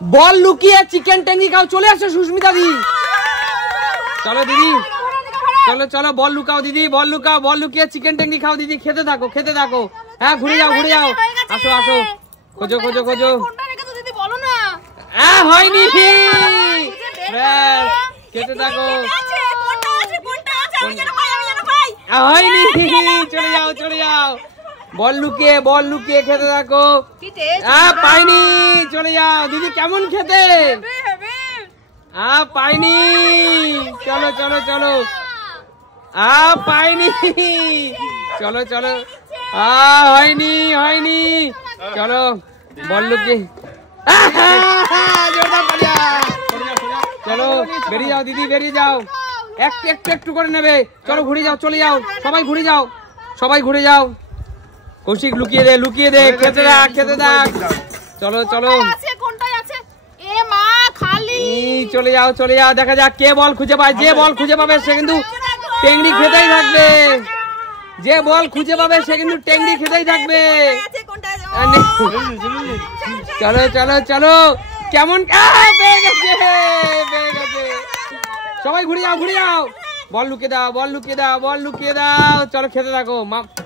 বল লুকিয়ে চিকেন টেঙ্গি খাও, চলে আসো সুস্মিতা দি। চলো দিদি, চলো চলো বল লুকাও দিদি, বল লুকাও, বল লুকিয়ে চিকেন টেঙ্গি খাও দিদি, খেতে থাকো খেতে থাকো। হ্যাঁ ঘুরে যাও ঘুরে যাও, আসো আসো, খোঁজো খোঁজো খোঁজো। হয়নি, খেতে থাকো, হয়নি, চলে যাও চলে যাও, বল লুকিয়ে খেতে থাকো। পাইনি, চলে যাও দিদি। কেমন খেতে? পাইনি, চলো চলো চলো, পাইনি, চলো চলো, হয়নি হয়নি, চলো বল লুকিয়ে, চলো বেরিয়ে যাও দিদি, বেরিয়ে যাও, একটু একটু একটু করে নেবে। চলো ঘুরে যাও, চলে যাও, সবাই ঘুরে যাও, সবাই ঘুরে যাও। কৌশিক লুকিয়ে দে, খেতে থাক খেতে থাক। চলো চলো, চলে যাও চলে যাও, দেখা যাক কে বল খুঁজে পায়। যে বল খুঁজে পাবে সে কিন্তু টেংরি খেতেই থাকবে, যে বল খুঁজে পাবে সে কিন্তু টেংরি খেতেই থাকবে। চলো চলো চলো, কেমন পেয়ে গেছে, সবাই ঘুরে যাও ঘুরে যাও, বল লুকিয়ে দাও, বল লুকিয়ে দাও, বল লুকিয়ে দাও। চলো খেতে থাকো,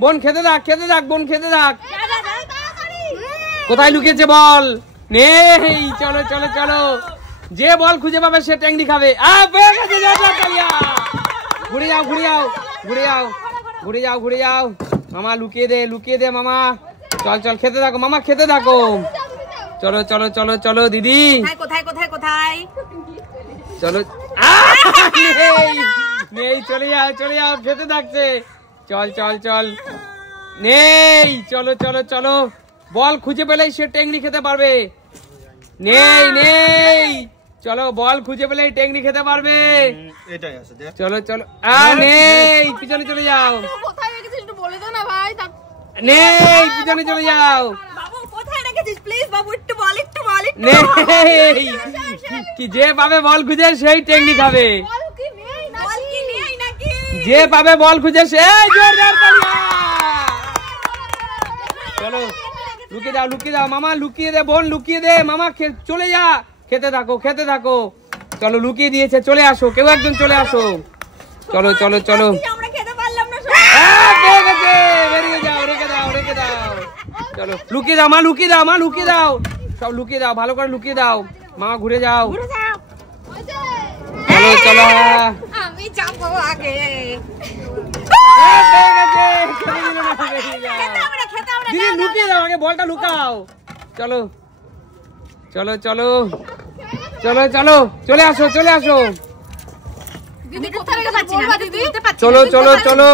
বোন খেতে থাক খেতে থাক, বোন খেতে থাক। কোথায় লুকিয়েছে বল? নেই, চলো চলো চলো, যে বল খুঁজে পাবে সে টেংরি খাবে। পেয়ে গেছে, ঘুরে যাও ঘুরে যাও ঘুরে যাও ঘুরে যাও ঘুরে যাও, মামা লুকিয়ে দে মামা। চল চল খেতে থাকো মামা, খেতে থাকো। চলো চলো চলো চলো দিদি, কোথায় কোথায় কোথায়, চলো। নেই, চলে যাও খেতে থাকছে। চল চল চল, নেই, চলো চলো চলো, বল খুঁজে পেলেই সে টেংরি খেতে পারবে। নেই, চলো বল খুঁজে পেলেই টেংরি খেতে পারবে। চলো চলো, নেই, পিছনে চলে যাও, নেই, পিছনে চলে যাও, কি যে পাবে বল খুঁজে সেই টেংরি খাবে, যে পাবে বল খুঁজে সেই। চলো লুকিয়ে দাও মামা, লুকিয়ে দে বোন, লুকিয়ে দে মামা, চলে যা, খেতে থাকো খেতে থাকো। চলো লুকিয়ে দিয়েছে, চলে আসো, কেউ একজন চলে আসো। চলো চলো চলো, বেরিয়ে যাও, রেখে দাও। চলো লুকিয়ে দাও মা, লুকিয়ে দাও, সব লুকিয়ে দাও, ভালো করে লুকিয়ে দাও মামা, ঘুরে যাও। চলো চলো, আমি যাবো আগে। দিদি লুকিয়ে দাও, আগে বলটা লুকাও। চলো চলো চলো চলো চলো, চলে আসো চলে আসো, চলো চলো চলো,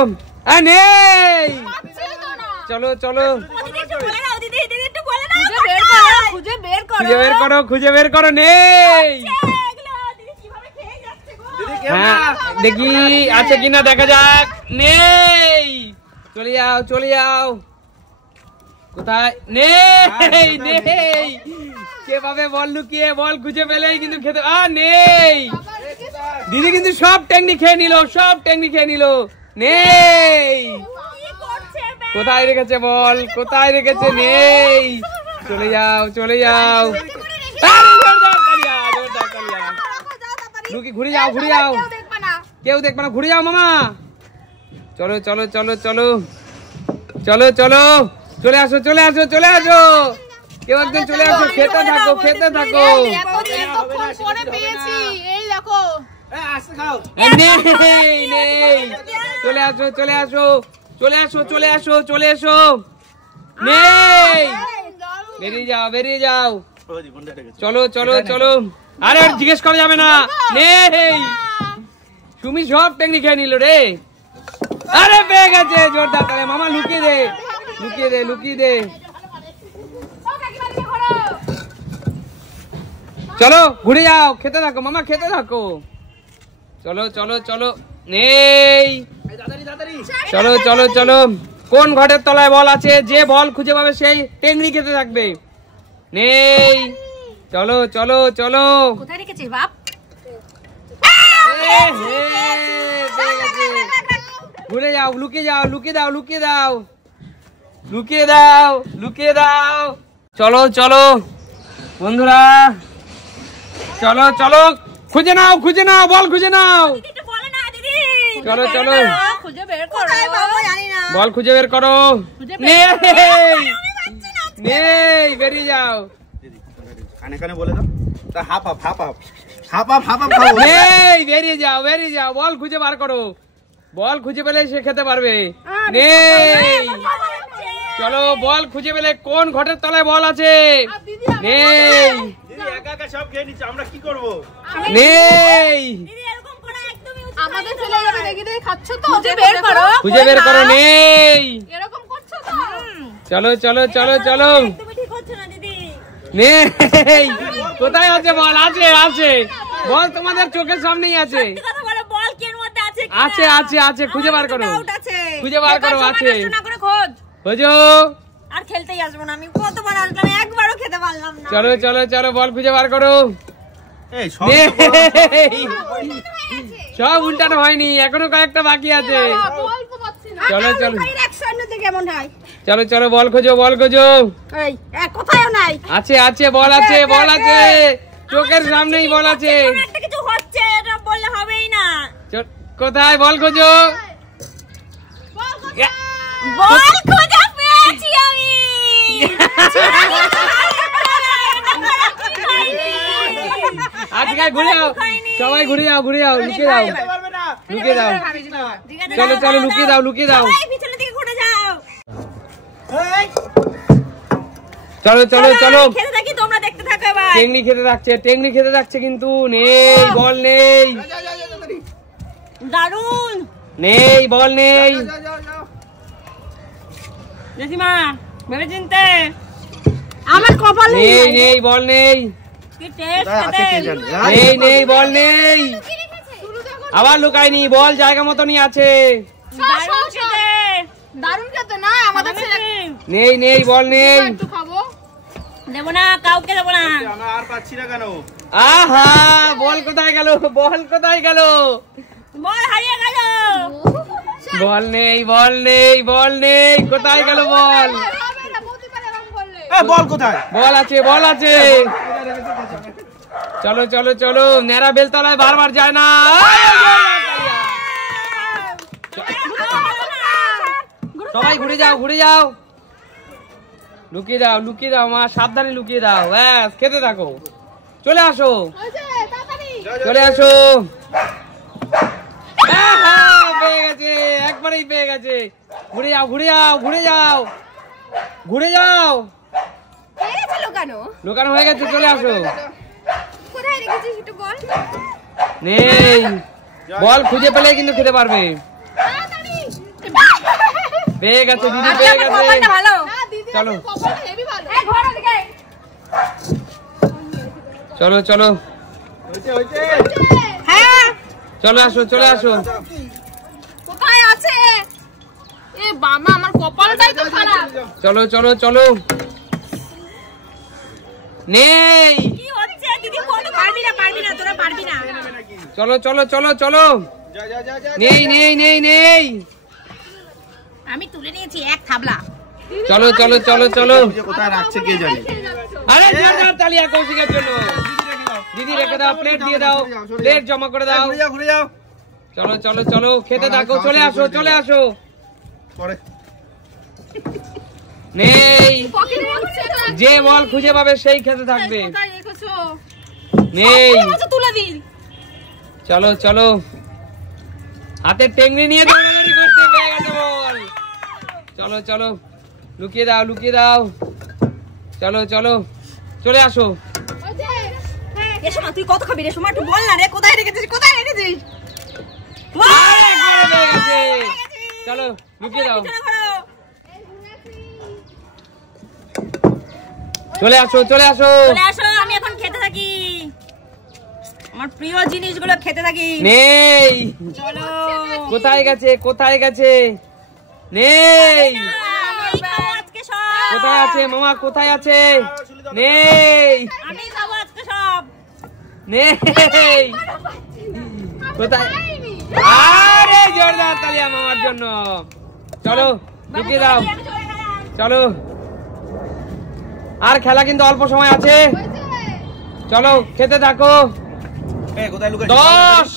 নেই, চলো চলো, খুঁজে বের করো, নেই। হ্যাঁ দেখি আছে কিনা, দেখা যাক। নেই, চলে যাও, কোথায়? নেই, কে পাবে বল লুকিয়ে, বল খুঁজে পেলেই কিন্তু খেতে। নেই, দিদি কিন্তু সব টেংরি খেয়ে নিল, নেই, কোথায় রেখেছে বল, কোথায় রেখেছে? নেই, চলে যাও, ঘুরে যাও, কেউ দেখবে না, ঘুরে যাও মামা। চলো চলো চলো চলো চলো চলো, চলে আসো, কেউ একজন চলে আসো, খেতে থাকো। নেই, চলে আসো, নেই, বেরিয়ে যাও, চলো চলো চলো। আরে জিজ্ঞেস করা যাবে না, নেই, তুমি সব টেকনিক খেয়ে নিল রে। আরে পেয়ে গেছে, জোরদার তালে মামা, লুকিয়ে দে। চলো ঘুরে যাও, খেতে থাকো মামা, খেতে থাকো। চলো, নেই, চলো, কোন ঘাটের তলায় বল আছে? যে বল খুঁজে পাবে সেই টেংরি খেতে থাকবে। নেই, চলো, কোথায় রেখেছিস বাপ? ভুলে যাও, লুকিয়ে দাও। চলো বন্ধুরা, চলো চলো খুঁজে নাও বল খুঁজে নাও। চলো চলো বল খুঁজে বের করো। নেই বেরিয়ে যাও। নেই বেরিয়ে যাও বল খুঁজে বার করো। বল খুঁজে পেলে সে খেতে পারবে। নেই চলো বল খুঁজে পেলে কোন ঘটের তলায় বল আছে। নেই নেই খুঁজে বের করো। নেই চলো চলো চলো চলো নেই কোথায় আছে বল? আছে আছে বল তোমাদের চোখের সামনেই আছে। আছে আছে আছে খুঁজে বার করো আছে। খোঁজো আর খেলতেই আসবো না আমি, কতবার আসলাম একবারও খেতে পারলাম না। চলো চলো চলো বল খুঁজে বার করো। সব উল্টানো হয়নি, এখনো কয়েকটা বাকি আছে। চলো চলো চলো চলো বল খোঁজো কোথায় নাই? আছে আছে বল আছে চোখের সামনেই বল আছে। কিছু হচ্ছে এটা বললে হবেই না। কোথায় বল খোঁজো। বল খোঁজা পেয়েছি আমি। আজকে ঘুরে যাও সবাই, ঘুরে যাও লুকিয়ে দাও চলো চলো লুকিয়ে দাও পিছনের দিকে ঘুরে যাও। চলো চলো চলো খেতে থাকি, তোমরা দেখতে থাকো। এবার টেংনি খেতে থাকছে কিন্তু নেই বল নেই। দারুন নেই বল নেই। জেঠিমা ভেবে চিনতে আমার কপাল নেই বল নেই। কি টেস্ট নেই বল নেই। আবার লুকায়নি বল জায়গা মতনই আছে। দারুন খেতে না আমাদের ছেলে। নেই বল নেই। একটু খাবো দেব না, কাউকে দেব না। আর পাচ্ছি না কেন? আহা বল কোথায় গেল বল হারিয়ে গেল। বল নেই কোথায় গেল বল? বল কোথায়? বল আছে চলো চলো চলো নেড়া বেলতলায় বারবার যায় না। সবাই ঘুরে যাও লুকিয়ে দাও মা, সাবধানে লুকিয়ে দাও। ব্যাস খেতে থাকো। চলে আসো পেয়ে গেছে, একবারেই পেয়ে গেছে। ঘুরে যাও লুকানো হয়ে গেছে। চলে আসো। নেই বল খুঁজে পেলে কিন্তু খেতে পারবে। পেয়ে গেছে দিদি, পেয়ে গেছে। চলো চলো চলে আসো কোথায় আছে? এ বাবা আমার কপালটাই তো খারাপ। চলো নেই। কি হচ্ছে দিদি? পারবি না তোরা পারবি না। চলো নেই আমি তুলে নিয়েছি এক থাবলা। চলো কোথায় রাখছে কে জানে। আরে জোরদার তালিয়া কৌশিকের জন্য। দিদি রেখে দাও, প্লেট দিয়ে দাও, প্লেট জমা করে দাও। ঘুরে যাও চলো খেতে থাকো। চলে আসো নেই যে বল খুঁজে পাবে সেই খেতে থাকবে। নেই তুলে দিন। চলো হাতে টেংরি নিয়ে দৌড়াদৌড়ি করতে পেয়ে গেছে বল। চলো লুকিয়ে দাও চলো চলে আসো। তুই কত খাবি রে? সময় একটু বল না রে, কোথায় রেখেছিস? চলো লুকিয়ে দাও। চলে আসো। আমি এখন খেতে থাকি, আমার প্রিয় জিনিসগুলো খেতে থাকি। নেই চলো কোথায় গেছে? নেই কোথায় আছে মামা? কোথায় আছে? নেই আমি খাবো আজকে সব। নেই কোথায়? আরে জোরদার তালিয়া মামার জন্য। চলো লুকিয়ে দাও। চলো আর খেলা কিন্তু অল্প সময় আছে। চলো খেতে থাকো। 10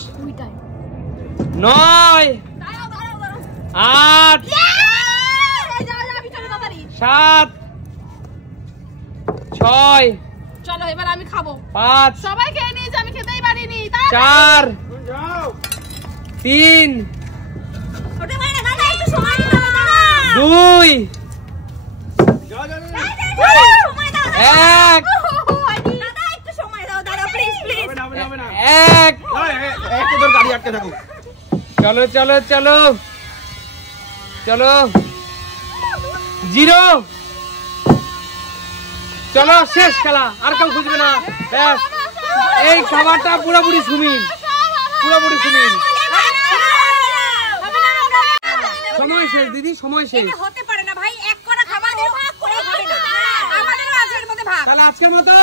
9 8 7 6 চলো এবার আমি খাবো। 5 সবাই খেয়ে নিয়েছে, আমি খেতেই পারিনি। 4 3 2 1 চলো চলো চলো চলো 0 চলো শেষ খেলা, আর কেউ খুঁজবে না। ব্যাস এই খাবারটা পুরোপুরি সুমির, পুরোপুরি সুমির। সময় শেষ দিদি, সময় শেষ। হতে পারে না ভাই, এক করা খাবার ভাগ করে হবে না, আমাদেরও আজকের মধ্যে ভাগ। তাহলে আজকের মতো